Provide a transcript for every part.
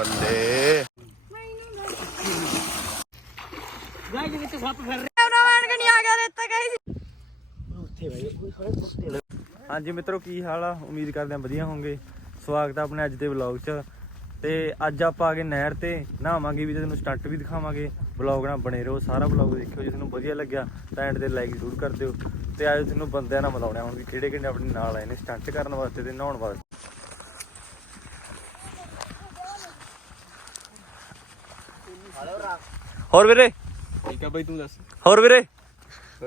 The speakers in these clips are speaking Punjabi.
ਬੱਲੇ। ਗਾਇ ਵਿੱਚ ਸੱਪ ਫਿਰ ਉਹਨਾਂ ਵਾਣ ਨਹੀਂ ਆ ਗਿਆ ਰੇਤਾ ਗਈ ਉੱਥੇ ਭਾਈ ਹਾਂਜੀ ਮਿੱਤਰੋ, ਕੀ ਹਾਲ ਆ? ਉਮੀਦ ਕਰਦੇ ਆ ਵਧੀਆ ਹੋਵੋਗੇ। ਸਵਾਗਤ ਆ ਆਪਣੇ ਅੱਜ ਦੇ ਵਲੌਗ 'ਚ। ਤੇ ਅੱਜ ਆਪਾਂ ਆ ਗਏ ਨਹਿਰ ਤੇ। ਨਹਾਵਾਂਗੇ ਵੀ ਤੇ ਤੁਹਾਨੂੰ ਸਟੰਟ ਵੀ ਦਿਖਾਵਾਂਗੇ। ਵਲੌਗ ਨਾਲ ਬਣੇ ਰਹੋ, ਸਾਰਾ ਵਲੌਗ ਦੇਖਿਓ। ਜੇ ਤੁਹਾਨੂੰ ਵਧੀਆ ਲੱਗਿਆ, ਤਾਂ ਐਂਡ ਤੇ ਲਾਈਕ ਜ਼ਰੂਰ ਕਰ ਦਿਓ। ਤੇ ਅੱਜ ਤੁਹਾਨੂੰ ਬੰਦਿਆਂ ਨਾਲ ਮਿਲਾਉਣਾ ਹੁਣ ਵੀ ਕਿਹੜੇ ਕਿਹੜੇ ਆਪਣੇ ਨਾਲ ਆਏ ਨੇ ਸਟੰਟ ਕਰਨ ਵਾਸਤੇ ਤੇ ਨਹਾਉਣ ਵਾਸਤੇ। ਹੋਰ ਵੀਰੇ? ਠੀਕ ਆ ਬਾਈ ਤੂੰ ਦੱਸ। ਹੋਰ ਵੀਰੇ?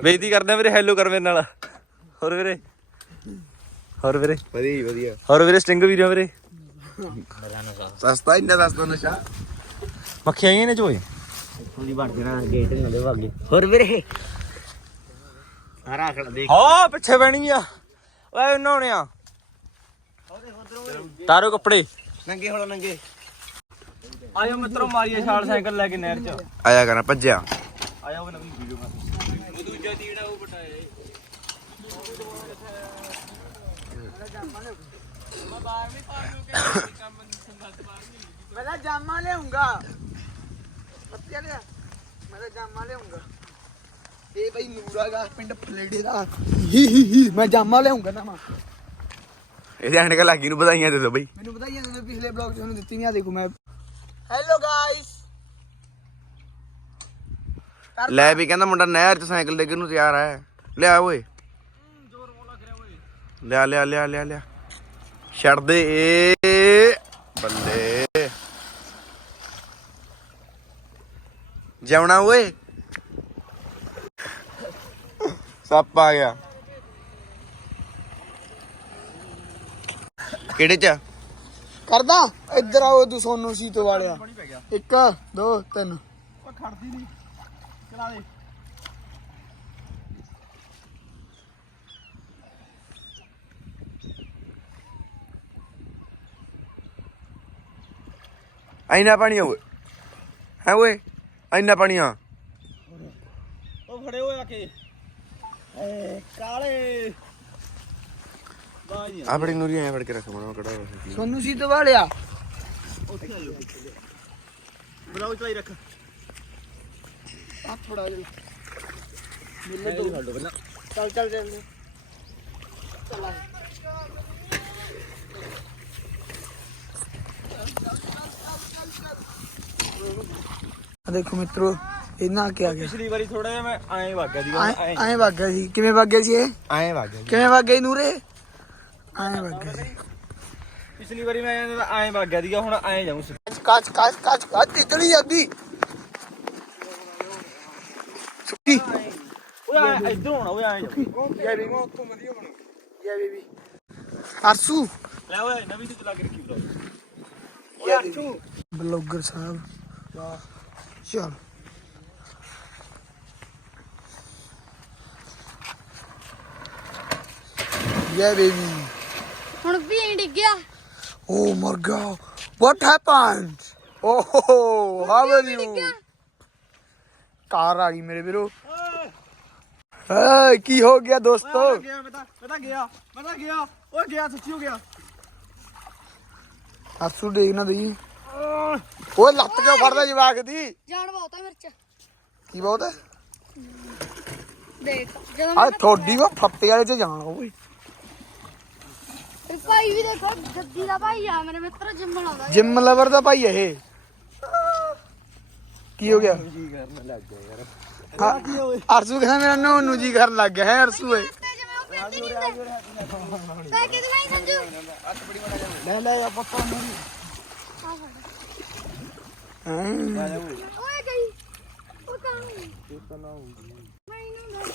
ਬੇਇੱਜ਼ਤੀ ਕਰਦੇ ਆ ਵੀਰੇ ਹੈਲੋ ਕਰ ਮੇਰੇ ਨਾਲ। ਹੋਰ ਵੀਰੇ? ਹੋਰ ਵੀਰੇ? ਵਧੀਆ ਜੀ, ਵਧੀਆ। ਹੋਰ ਵੀਰੇ ਸਟਿੰਗ ਵੀਰੇ ਵੀਰੇ? ਸਸਤਾ ਇੰਨਾ ਸਸਤਾ ਨਸ਼ਾ। ਮੱਖੀਆਂ ਆਈਆਂ ਨੇ ਚੋਏ? ਹੁੰਦੀ ਬਣ ਜਾਣਾ ਗੇਟ ਨਹੀਂ ਦੇ ਵਾਗੇ ਹੋਰ ਵੀਰੇ? ਸਾਰਾ ਆਖੜ ਦੇਖ। ਹਾਂ ਪਿੱਛੇ ਬਹਿਣੀ ਆ। ਓਏ ਨਹਾਉਣੇ ਆ। ਤਾਰੋ ਕੱਪੜੇ। ਨੰਗੇ ਹੋਣਾ ਨੰਗੇ। ਆਇਓ ਮਿੱਤਰੋ ਮਾਰੀਏ ਛਾਲ ਸਾਈਕਲ ਲੈ ਕੇ ਨਹਿਰ ਚ। ਆਇਆ ਕਰਾਂ ਭੱਜਿਆ। ਆਇਓ ਨਵੀਂ ਵੀਡੀਓ ਬਣਾ ਉਹ ਦੂਜਾ ਦੀੜਾ ਉਹ ਬਟਾਏ। ਮੈਂ ਤਾਂ ਜਾਮਾ ਲਿਆਉਂਗਾ। ਪੱਤਿਆ ਲਿਆ। ਮੈਂ ਤਾਂ ਜਾਮਾ ਲਿਆਉਂਗਾ। ਇਹ ਬਈ ਨੂਰਾ ਦਾ ਪਿੰਡ ਫਲੇੜੇ ਦਾ। ਹੀ ਹੀ ਹੀ ਮੈਂ ਜਾਮਾ ਲਿਆਉਂਗਾ ਨਾ ਮਾਂ ਇਹਦੇ ਆਂਡੇ ਕਾ ਲੱਗੀ ਨੂੰ ਵਧਾਈਆਂ ਦੇ ਦੋ ਬਈ। ਮੈਨੂੰ ਹੀ ਹੈ ਜਦੋਂ ਪਿਛਲੇ ਬਲੌਗ 'ਚ ਉਹਨੂੰ ਦਿੱਤੀ ਨਹੀਂ ਆ ਦੇਖੋ ਮੈਂ ਹੈਲੋ ਗਾਇਸ ਲੈ ਵੀ ਕਹਿੰਦਾ ਮੁੰਡਾ ਨਹਿਰ 'ਚ ਸਾਈਕਲ ਲੈ ਕੇ ਨੂੰ ਤਿਆਰ ਹੈ। ਲਿਆ ਓਏ। ਲਿਆ ਲਿਆ ਲਿਆ ਲਿਆ ਲਿਆ। ਛੱਡ ਦੇ ਏ ਬੱਲੇ। ਜਾਉਣਾ ਓਏ। ਸੱਪ ਆ ਗਿਆ। ਕਿਹੜੇ ਚ? ਕਰਦਾ? ਇੱਧਰ ਆਓ ਤੂੰ ਸੋਨੂ ਸੀਤੋ ਵਾਲਿਆ। ਇੱਕ ਦੋ ਤਿੰਨ। ਐਨਾ ਪਾਣੀ ਆ ਓਏ। ਹੈ ਓਏ ਐਨਾ ਪਾਣੀ ਆ। ਉਹ ਫੜੇ ਹੋਏ ਆ ਕੇ। ਏ ਕਾਲੇ। ਆਪਣੀ ਨੂਰੀ ਐ ਫੜ ਕੇ ਰੱਖ ਮਣਾ ਕੜਾ ਸੋਨੂ ਵਾਲਿਆ ਬਲਾਉ ਚਲਾਈ ਰੱਖ। ਆ ਥੋੜਾ ਜਿਹਾ। ਮਿਲ ਦੋ। ਚੱਲ ਚੱਲ ਚੱਲ। ਚੱਲ ਆ। ਦੇਖੋ ਮਿੱਤਰੋ ਇਹਨਾਂ ਕੀ ਆ ਗਿਆ? ਪਿਛਲੀ ਵਾਰੀ ਥੋੜਾ ਜਿਹਾ ਮੈਂ ਐਂ ਵਗ ਗਿਆ ਸੀ ਐਂ ਐਂ ਵਗ ਗਿਆ ਸੀ। ਕਿਵੇਂ ਵਗ ਗਿਆ ਸੀ ਇਹ? ਐ ਵਗ ਗਿਆ ਕਿਵੇਂ ਵਗ ਗਈ ਨੂਰੇ? ਵਗ ਪਿਛਲੀ ਵਾਰੀ ਮੈਂ ਵਗ ਗਿਆ ਹੁਣ ਐਂ ਜਾਊਂ ਕਾਚ ਕਾਚ ਕਾਚ ਕਾਚ ਤਿਤਲੀ ਜਾਂਦੀ। ਸੁੱਕੀ ਓਏ ਐਂ ਇੱਧਰ ਹੋਣਾ ਓਏ ਐਂ ਜਾਊਂ। ਯਾ ਬੇਬੀ। ਉੱਥੋਂ ਵਧੀਆ ਬਣ ਯਾ ਬੇਬੀ। ਅਰਸੂ। ਲੈ ਓਏ ਨਵੀਂ ਤੇ ਚਲਾ ਕੇ ਰੱਖੀ ਬਲਾਉ ਯਾ ਅਰਸੂ। ਬਲੌਗਰ ਸਾਹਿਬ। ਚਲ। ਯਾ ਬੇਬੀ। ਐਂ ਡਿੱਗਿਆ। Oh my god. What happened? Oh, how are you? ਕਾਰ ਆ ਗਈ ਮੇਰੇ ਵੀਰੋ। ਏ ਕੀ ਹੋ ਗਿਆ ਦੋਸਤੋ? ਗਿਆ ਮੈਂ ਤਾਂ ਮੈਂ ਤਾਂ ਗਿਆ ਮੈਂ ਤਾਂ ਗਿਆ। ਓਏ ਗਿਆ ਸੱਚੀ ਹੋ ਗਿਆ। ਆਸੂ ਦੇਖ ਨਾ ਦਈ ਓਏ। ਲੱਤ ਕਿਉਂ ਫੜਦਾ ਜਵਾਕ ਦੀ? ਜਾਨ ਬਹੁਤ ਆ ਮਿਰਚ ਕੀ ਬਹੁਤ ਹੈ ਦੇਖ ਜਦੋਂ ਆ ਥੋੜੀ ਵਾ ਫੱਟੇ ਵਾਲੇ ਚ ਜਾਣਾ ਓਏ। ਮੈਂ ਭਾਈ ਵੀ ਦੇਖੋ ਜੱਦੀ ਦਾ ਭਾਈ ਆ ਮੇਰੇ ਮਿੱਤਰ ਜਿੰਮ ਲਾਉਂਦਾ ਜਿਮ ਲਵਰ ਦਾ ਭਾਈ ਇਹ। ਕੀ ਹੋ ਗਿਆ? ਜੀ ਕਰਨ ਲੱਗ ਗਿਆ ਯਾਰ। ਹਾਂ, ਅਰਸੂ ਕਹਿੰਦਾ ਮੇਰਾ ਨੋ ਨੂੰ ਜੀ ਕਰਨ ਲੱਗ ਗਿਆ ਹੈ ਅਰਸੂ ਏ ਪੈ ਕੇ ਦਿਵਾਈ ਸੰਜੂ। ਲੈ ਲੈ ਆ ਪੱਪਾ ਮੇਰੀ ਹਾਂ। ਓਏ ਗਈ। ਉਹ ਤਾਂ ਮੈਨੂੰ ਦੱਸ।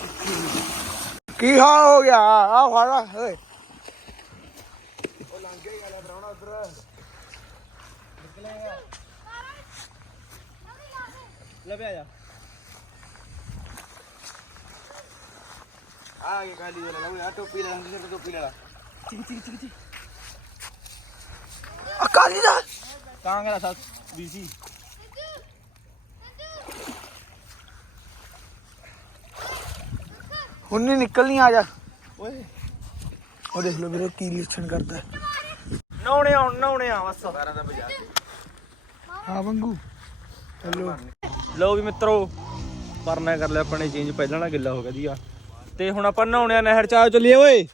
ਕੀ ਹਾ ਹੋ ਗਿਆ? ਆ ਫੜਾ ਓਏ। ਲੈ ਪਿਆ ਜਾ। ਆ ਕੇ ਖਾਲੀ ਦੇ ਲੈ ਆ ਟੋਪੀ ਲੈ ਅੰਦਰ ਟੋਪੀ ਲੈ ਲਾ। ਅਕਾਲੀ ਦਾ ਤਾਂ ਕਹਿੰਦਾ ਸੱਸ ਬੀਸੀ ਹੁਣ ਨਹੀਂ ਨਿਕਲਣੀ ਆ ਜਾ। ਓਏ। ਉਹ ਦੇਖ ਲਓ ਵੀਰੇ ਕੀ ਲਿਖਣ ਕਰਦਾ। ਨਹਾਉਣੇ ਆਉਣ ਨਹਾਉਣੇ ਆ ਬਸ। ਹਾਂ ਵਾਂਗੂ। ਹੈਲੋ। ਲਓ ਵੀ ਮਿੱਤਰੋ ਪਰਨਾ ਕਰ ਲਿਆ ਆਪਾਂ ਨੇ ਚੇਂਜ ਪਹਿਲਾਂ ਨਾਲ ਗਿੱਲਾ ਹੋ ਗਿਆ ਦੀਆ। ਤੇ ਹੁਣ ਆਪਾਂ ਨਹਾਉਣੇ ਆ ਨਹਿਰ ਚ ਆ ਚੱਲੀਏ ਓਏ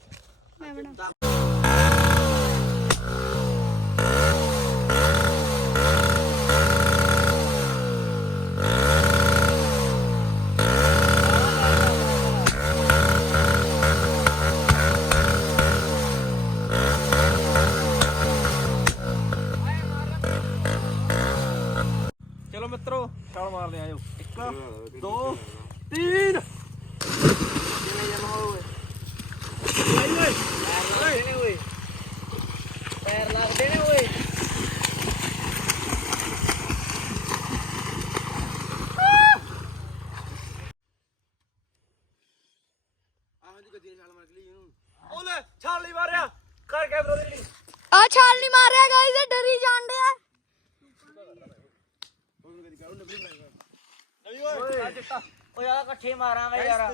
ਓਏ ਆ ਇਕੱਠੇ ਮਾਰਾਂਗੇ ਯਾਰ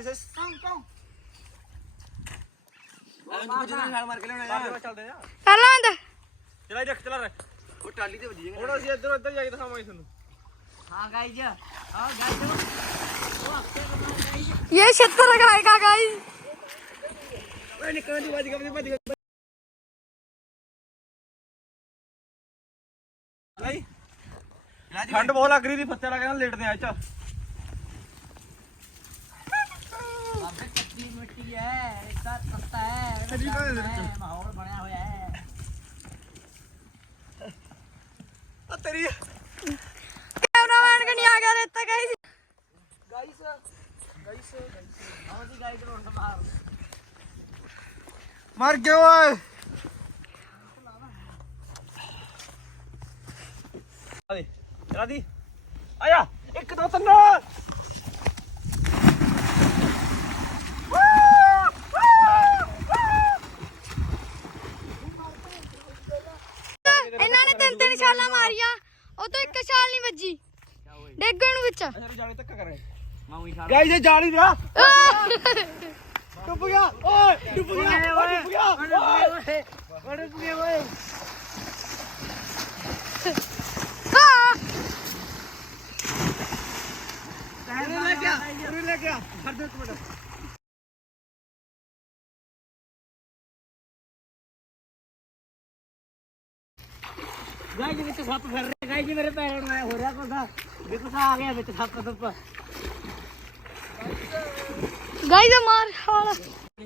ਚੱਲਦੇ ਆ ਪਹਿਲਾਂ ਅੰਦਰ ਚਲਾ ਦੇਖ ਚਲਾ ਰੇ ਉਹ ਟਾਲੀ ਤੇ ਵੱਜੀ ਹੁਣ ਅਸੀਂ ਇੱਧਰ ਉੱਧਰ ਜਾ ਕੇ ਦਿਖਾਵਾਂਗੇ ਤੁਹਾਨੂੰ ਹਾਂ ਗਾਈਜ ਹਾਂ ਗਾਈਜ ये छत्तर लगाएगा गाइस ਠੰਡ ਬਹੁਤ ਲੱਗ ਰਹੀ ਦੀ ਫੱਤੇ ਲੱਗ ਲੇਟਦੇ ਆ ਇਹ ਮਰ। ਗਿਆ ਓਏ। ਚਲਾ ਦੀ। ਆਇਆ ਇੱਕ ਦੋ ਤਿੰਨ ਇਹਨਾਂ ਨੇ ਤਿੰਨ ਤਿੰਨ ਛਾਲਾਂ ਮਾਰੀਆਂ। ਉਹ ਤੋਂ ਇੱਕ ਛਾਲ ਨਹੀਂ ਵੱਜੀ। ਡੇਗਣ ਨੂੰ ਵਿੱਚ। ਜਾਲੇ ਧੱਕਾ ਕਰ ਮਾਮੀ ਖਾ ਗਾਈ ਜੇ ਜਾਲੀ ਰਿਹਾ ਡੁੱਬ ਗਿਆ। ਓਏ ਡੁੱਬ ਗਿਆ। ਓਏ ਡੁੱਬ ਗਿਆ। ਓਏ ਬੜੇ ਪੁਗੇ ਓਏ। लेके आ छड़ दे एक मिनट। गाय के बीच सप फिर रहे गाय जी मेरे पैर में हो रहा कोसा देखो सा आ गया बीच सप सप गाइस मार हाल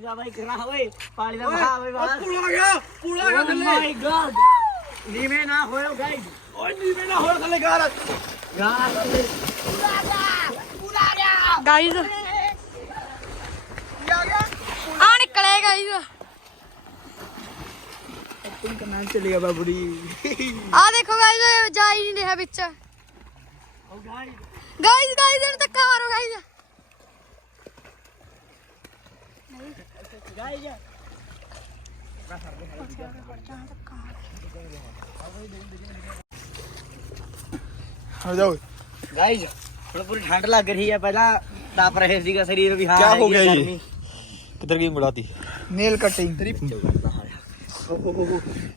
जा भाई खरा होए पानी दा भाव होए बस। पूरा गया पूरा गया थले माय गॉड नीमे ना होयो गाइस। ओए नीमे ना होयो थले गारत गारत पूरा गया ਗਾਈਜ਼ ਆ ਨਿਕਲੇ ਗਾਈਜ਼ ਤੂੰ ਕਨਾਂ ਚਲੇ ਗਿਆ ਬਾਬੂੜੀ ਆ ਦੇਖੋ ਗਾਈਜ਼ ਜਾ ਹੀ ਨਹੀਂ ਰਿਹਾ ਵਿੱਚ। ਓ ਗਾਈਜ਼ ਗਾਈਜ਼ ਗਾਈਜ਼ ਇਹਨੂੰ ਧੱਕਾ ਮਾਰੋ ਗਾਈਜ਼ ਗਾਈਜ਼ ਹਟ ਜਾਓ। ਗਾਈਜ਼ ਹੁਣ ਪੂਰੀ ਠੰਡ ਲੱਗ ਰਹੀ ਹੈ ਪਹਿਲਾਂ ਤਪ ਰਹੇ ਸੀਗਾ ਸਰੀਰ ਵੀ ਹਾਂ ਕਿਆ ਹੋ ਹੈਗੀ ਗਿਆ ਹੈ ਜੀ? ਗਰਮੀ। ਕਿੱਧਰ ਗਈ ਉਂਗਲਾਤੀ नेल कटिंग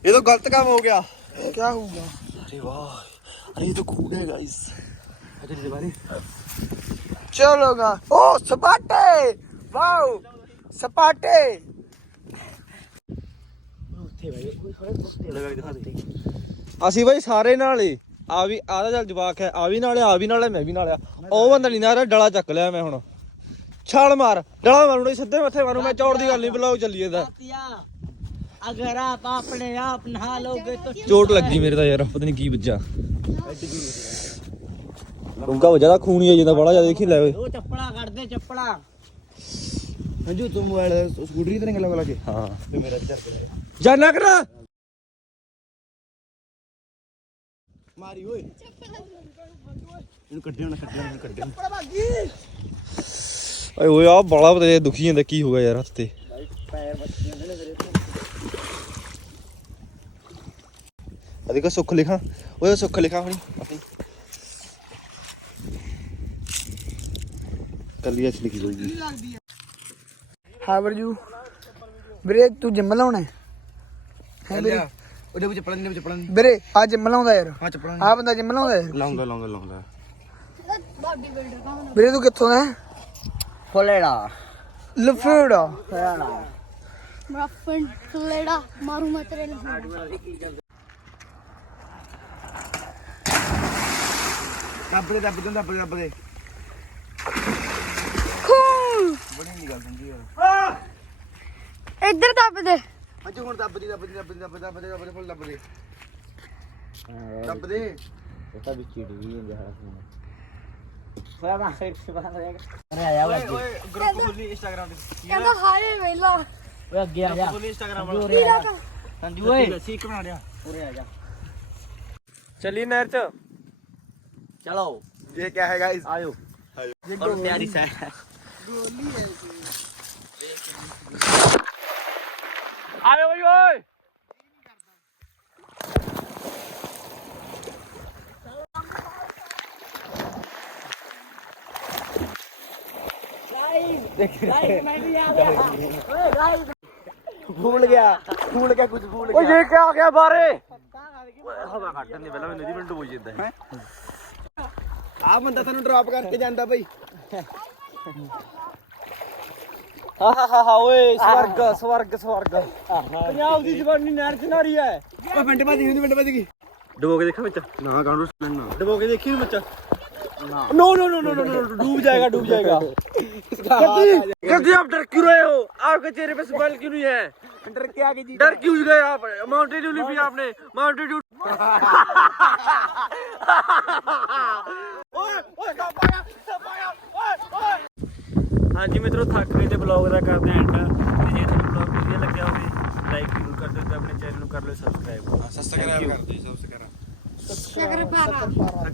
ਇਹ ਤਾਂ ਗਲਤ ਕੰਮ ਹੋ ਗਿਆ क्या होगा अरे वाह अरे ये तो कूल है गाइस चलोगा ओ सपाटे वाओ सपाटे ਅਸੀਂ ਬਾਈ ਸਾਰੇ ਨਾਲੇ ਆ ਵੀ ਆਦਾ ਚੱਲ ਜਵਾਕ ਹੈ ਆ ਵੀ ਨਾਲੇ ਆ ਵੀ ਨਾਲੇ ਮੈਂ ਵੀ ਨਾਲੇ ਉਹ ਬੰਦਾ ਨਹੀਂ ਨਾਰਾ ਡਲਾ ਚੱਕ ਲਿਆ ਮੈਂ ਹੁਣ। ਛਾਲ ਮਾਰ ਡਲਾ ਮਾਰੂ ਸਿੱਧੇ ਮੱਥੇ ਮਾਰੂ ਮੈਂ ਚੌੜ ਦੀ ਗੱਲ ਨਹੀਂ ਬਲਾਉ ਚੱਲੀ ਇਹਦਾ ਅਗਰ ਆਪ ਆਪਣੇ ਆਪ ਨਹਾ ਲੋਗੇ ਤਾਂ ਚੋਟ ਲੱਗੀ ਮੇਰੇ ਤਾਂ ਯਾਰ ਪਤਾ ਨਹੀਂ ਕੀ ਵੱਜਾ ਡੁੱਗਾ ਵਜਾ ਦਾ ਖੂਨ ਹੀ ਆ ਬੜਾ ਜ਼ਿਆਦਾ ਦੇਖੀ ਲੈ ਓਏ। ਉਹ ਚੱਪੜਾ ਕੱਢਦੇ ਚੱਪੜਾ ਹੰਝੂ ਤੂੰ ਮੋਬਾਈਲ ਸਕੂਟਰੀ ਤੇ ਨਹੀਂ ਗੱਲਾਂ ਕਰਾ ਕੇ ਹਾਂ। ਤੇ ਮੇਰਾ ਵੀ ਚੱਲ ਜਾਨਾ ਕਰਾ ਮਾਰੀ ਓਏ। ਇਹਨੂੰ ਕੱਢਿਓ ਨਾ ਕੱਢਿਓ ਨਾ ਕੱਢਿਓ ਨਾ। ਓਏ ਓਏ ਆ ਬਾਲਾ ਪਤਾ ਦੁਖੀ ਜਾਂਦਾ ਕੀ ਹੋ ਗਿਆ ਯਾਰ ਹੱਥ ਤੇ। ਆ ਦੇਖੋ ਸੁੱਖ ਲਿਖਾਂ। ਓਏ ਸੁੱਖ ਲਿਖਾਂ ਆਪਣੀ ਆਪਣੀ। ਕੱਲੀ ਅਸੀਂ ਲਿਖੀ ਹੋਈ ਹਾਵਰ ਜੂ ਵੀਰੇ ਤੂੰ ਜਿੰਮ ਲਾਉਣਾ ਹੈ? ਹੈ ਵੀਰੇ? ਉਹਦੇ ਵਿੱਚ ਚੱਪਲਾਂ ਨਹੀਂ ਚੱਪਲਾਂ ਵੀਰੇ ਆ ਜਿੰਮ ਲਾਉਂਦਾ ਯਾਰ। ਹਾਂ ਚੱਪਲਾਂ ਆ ਬੰਦਾ ਜਿੰਮ ਲਾਉਂਦਾ ਯਾਰ। ਲਾਉਂਦਾ ਲਾਉਂਦਾ ਲਾਉਂਦਾ। ਬਾਡੀ ਬਿਲਡਰ ਕੌਣ ਵੀਰੇ ਤੂੰ ਕਿੱਥੋਂ ਦਾ ਫੁੱਲੇੜਾ। ਲਫੇੜਾ। ਮੇਰਾ ਫਰੈਂਡ ਫਲੇੜਾ ਮਾਰੂ ਮੈਂ ਤੇਰੇ ਨਾਲ ਦੱਬ ਦੇ ਦੱਬ ਦੇ ਦੱਬ ਦੇ ਦੱਬ ਦੇ। ਇੱਧਰ ਦੱਬ ਦੇ। ਅੱਜ ਹੁਣ ਦੱਬ ਦੀ ਦੱਬ ਦੀ ਦੱਬ ਦੀ ਦੱਬ ਦੀ ਦੱਬ ਦੇ ਦੱਬ ਦੇ ਫੁੱਲ ਦੱਬ ਦੇ। ਦੱਬ ਦੇ। ਇਹ ਤਾਂ ਵਿੱਚ ਚਿੜੀ ਜਾਂਦੇ ਹਾਂ ਫਰਾ ਨਾ ਖੇਡ ਸੇ ਬਾਹਰ ਆ ਜਾ ਅਰੇ ਆ ਜਾ ਓਏ ਗਰੁੱਪ ਖੋਲੀ ਇੰਸਟਾਗ੍ਰਾਮ ਤੇ। ਕਹਿੰਦਾ ਹਾਏ ਵੇਲਾ। ਓਏ ਅੱਗੇ ਆ ਜਾ। ਖੋਲੀ ਇੰਸਟਾਗ੍ਰਾਮ ਸੰਜੂ ਉਰੇ ਆ ਜਾ। ਕੀ ਸੰਜੂ ਓਏ। ਅਸੀਂ ਇੱਕ ਬਣਾ ਲਿਆ। ਉਰੇ ਆ ਜਾ। ਚੱਲੀ ਨਹਿਰ ਚ। ਚਲੋ। ਇਹ ਕਿਆ ਹੈ ਗਾਇਸ ਆਇਓ। ਔਰ ਤਿਆਰੀ ਸੇ ਆਏ ਓਏ ਓਏ। ਭੂਲ ਗਿਆ ਭੂਲ ਗਿਆ ਕੁਝ ਭੂਲ ਓਏ ਇਹ ਕੀ ਆ ਗਿਆ ਬਾਰੇ? ਓਏ ਹਵਾ ਕੱਢ ਨਹੀਂ ਪਹਿਲਾਂ ਮੈਨੂੰ ਦੀ ਮਿੰਟ ਹੋ ਜਾਂਦਾ ਹੈ? ਆ ਬੰਦਾ ਤੁਹਾਨੂੰ ਡ੍ਰੌਪ ਕਰਕੇ ਜਾਂਦਾ ਬਈ। ਹਾ ਹਾ ਹਾ ਹਾ ਓਏ ਸਵਰਗ ਸਵਰਗ ਸਵਰਗ ਪੰਜਾਬ ਦੀ ਜਵਾਨੀ ਨਹਿਰ ਚ ਨਾਰੀ ਹੈ ਓਏ ਪਿੰਡ ਭਾਜੀ ਹੁੰਦੀ ਪਿੰਡ ਭਾਜੀ ਕੀ ਡਬੋ ਕੇ ਦੇਖਾਂ ਵਿੱਚ ਨਾ ਕਾਂਡੂ ਸਪੈਨ डबो के देखिए बच्चा no no no no no no डूब जाएगा डूब जाएगा गद्दी गद्दी आप डर क्यों रहे हो आपके चेहरे पे स्माइल क्यों नहीं है डर के आगे जी डर क्यों गए आप माउंटेन ड्यू ली भी आपने माउंटेन ड्यू ਹਾਂਜੀ ਮਿੱਤਰੋ ਥੱਕ ਗਏ ਤੇ ਬਲੌਗ ਦਾ ਕਰਦੇ ਐਂਡ। ਤੇ ਜੇ ਤੁਹਾਨੂੰ ਬਲੌਗ ਵਧੀਆ ਲੱਗਿਆ ਹੋਵੇ ਲਾਈਕ ਜ਼ਰੂਰ ਕਰ ਦਿਓ ਤੇ ਆਪਣੇ ਚੈਨਲ ਨੂੰ ਕਰ ਲਿਓ ਸਬਸਕ੍ਰਾਈਬ ਸਬਸਕ੍ਰਾਈਬ ਕਰ ਦਿਓ ਸਬਸਕ੍ਰਾਈਬ ਸ਼ਕਰ ਪਾਰਾ